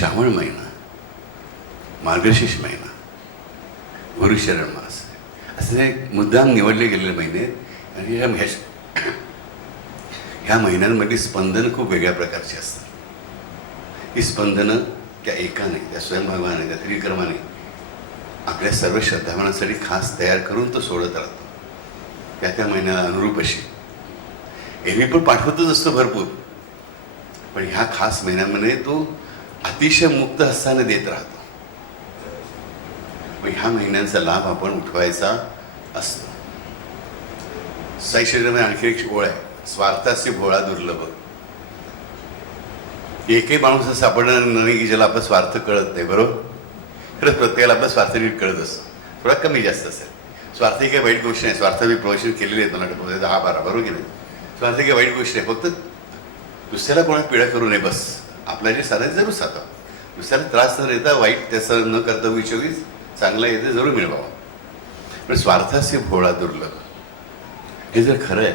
श्रावण महिना, मार्गशीर्ष महिना, गुरुशरण मास असे एक मुद्दाम निवडले गेलेले महिने. आणि ह्या महिन्यांमध्ये स्पंदनं खूप वेगळ्या प्रकारची असतात. ही स्पंदनं त्या एकाने, त्या स्वयंभगवाने, त्या त्रिविक्रमाने आपल्या सर्व श्रद्धावानांसाठी खास तयार करून तो सोडत राहतो. त्या महिन्याला अनुरूप अशी एरवी पण पाठवतच असतो भरपूर, पण ह्या खास महिन्यामध्ये तो अतिशय मुक्त हस्ताने देत राहतो. मग ह्या महिन्यांचा लाभ आपण उठवायचा असतो. साई शरीरामध्ये आणखी एक ओळ आहे, स्वार्थाशी भोळा दुर्लभ. एकही माणूस असं सापडणार नाही की ज्याला आपला स्वार्थ कळत नाही. बरोबर? खरंच प्रत्येकाला आपला स्वार्थ नीट कळत असतो, थोडा कमी जास्त असेल. स्वार्थ ही काही वाईट गोष्ट नाही. स्वार्थ मी प्रवचन केलेले आहेत मला 10-12, बरोबर की नाही? स्वार्थ ही काही वाईट गोष्ट आहे, फक्त दुसऱ्याला कोणाला पीडा करू नये बस. आपल्या जे साधायचं जरूर साधा, दुसऱ्याला त्रास न देता, वाईट त्याचं न करता 24 चांगला येते जरूर मिळवावं. पण स्वार्थाशी भोळा दुर्लभ हे जर खरं आहे,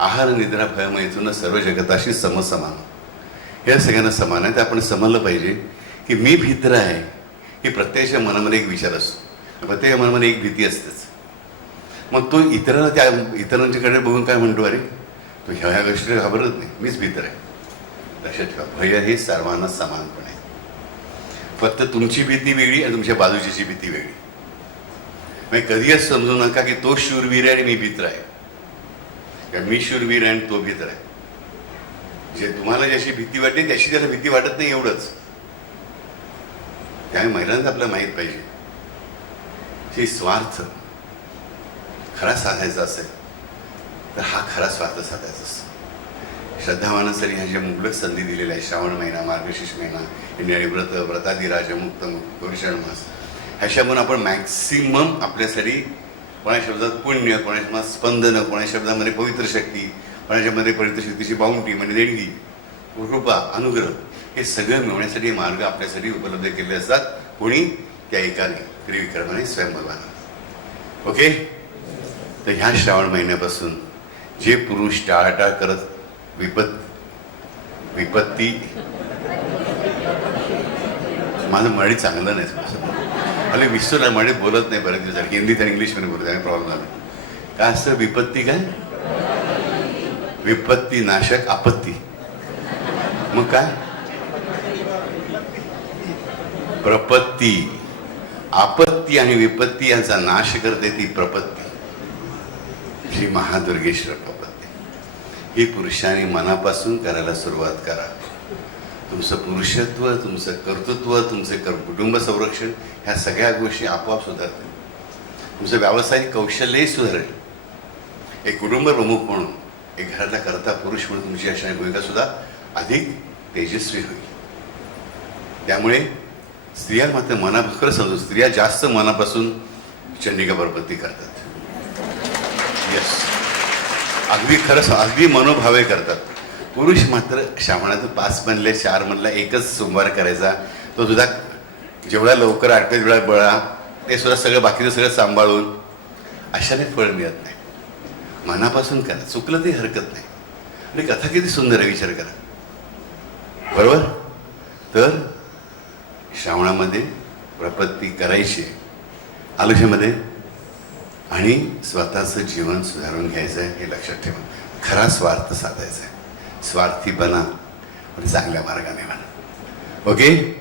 आहार निद्रा भयमयतून सर्व जगताशी समसमान, हे सगळ्यांना समान आहे. ते आपण समजलं पाहिजे की मी भित्र आहे ही प्रत्येकाच्या मनामध्ये एक विचार असतो, प्रत्येक मनामध्ये एक भीती असतेच. मग तो इतरांच्याकडे बघून काय म्हणतो, अरे तो ह्या गोष्टी घाबरत नाही, मीच भित्र आहे. लक्षात ठेवा, भय हे सर्वांना समानपणे आहे. फक्त तुमची भीती वेगळी आणि तुमच्या बाजूची भीती वेगळी. म्हणजे कधी असं समजू नका की तो शूरवीर आहे आणि मी भित्र आहे, किंवा मी शूरवीर आहे आणि तो भित्र आहे. जे तुम्हाला ज्याची भीती वाटते त्याची त्याला भीती वाटत नाही, एवढंच. त्यामुळे महिलांना आपल्याला माहीत पाहिजे की स्वार्थ खरा साधायचा असेल तर हा खरा स्वार्थ साधायचा असतो. श्रद्धावानांसाठी ह्या ज्या मुबलक संधी दिलेल्या आहे, श्रावण महिना, मार्गशीर्ष महिना, इंडियाणी व्रत, व्रताधिराज, मुक्त, गुरुशरण मास, ह्याच्यामधून आपण मॅक्सिमम आपल्यासाठी कोणा शब्दात पुण्य, कोणा शब्दात स्पंदनं, कोणा शब्दामध्ये पवित्र शक्ती, कोणाच्यामध्ये पवित्र शक्तीची बाउंटी म्हणजे देणगी, कृपा, अनुग्रह, हे सगळं मिळवण्यासाठी मार्ग आपल्यासाठी उपलब्ध केले असतात. कोणी? त्या एकाने, त्रिविक्रमाने, स्वयंभगवाने. ओके? तर ह्या श्रावण महिन्यापासून जे पुरुष टाळाटाळ करत विपत्ती, माझं मराठी चांगलं नाही थोडंसं, मला विसरलं, मराठी बोलत नाही बरेच दिवस, हिंदीत आणि इंग्लिशमध्ये बोलत आहे, प्रॉब्लेम झाला. काय असतं विपत्ती? काय विपत्ती नाशक आपत्ती. मग काय? प्रपत्ती. आपत्ती आणि विपत्ती यांचा नाश करते ती प्रपत्ती, श्री महादुर्गेश्वर प्रपत्ती. ही पुरुषांनी मनापासून करायला सुरुवात करा. तुमचं पुरुषत्व, तुमचं कर्तृत्व, तुमचे कुटुंब संरक्षण, ह्या सगळ्या गोष्टी आपोआप सुधारतील. तुमचं व्यावसायिक कौशल्यही सुधारेल. एक कुटुंब प्रमुख म्हणून, एक घरातला कर्ता पुरुष म्हणून तुमची अशा भूमिका सुद्धा अधिक तेजस्वी होईल. त्यामुळे स्त्रिया मात्र खरं समजून, स्त्रिया जास्त मनापासून चंडिका प्रपत्ती करतात. येस, अगदी खरं, अगदी मनोभावे करतात. पुरुष मात्र श्रावणातून 5 मधले 4 मधला एकच सोमवार करायचा, तो सुद्धा जेवढा लवकर आटते तेवढा बळा, ते सुद्धा सगळं बाकीचं सगळं सांभाळून, अशाने फळ मिळत नाही. मनापासून करा, चुकलं ते हरकत नाही. आणि कथा किती सुंदर आहे, विचार करा. बरोबर? तर श्रावणामध्ये प्रपत्ती करायची आयुष्यामध्ये, आणि स्वतःचं जीवन सुधारून घ्यायचं आहे, हे लक्षात ठेवा. खरा स्वार्थ साधायचा आहे. स्वार्थी बना आणि चांगल्या मार्गाने बना. ओके?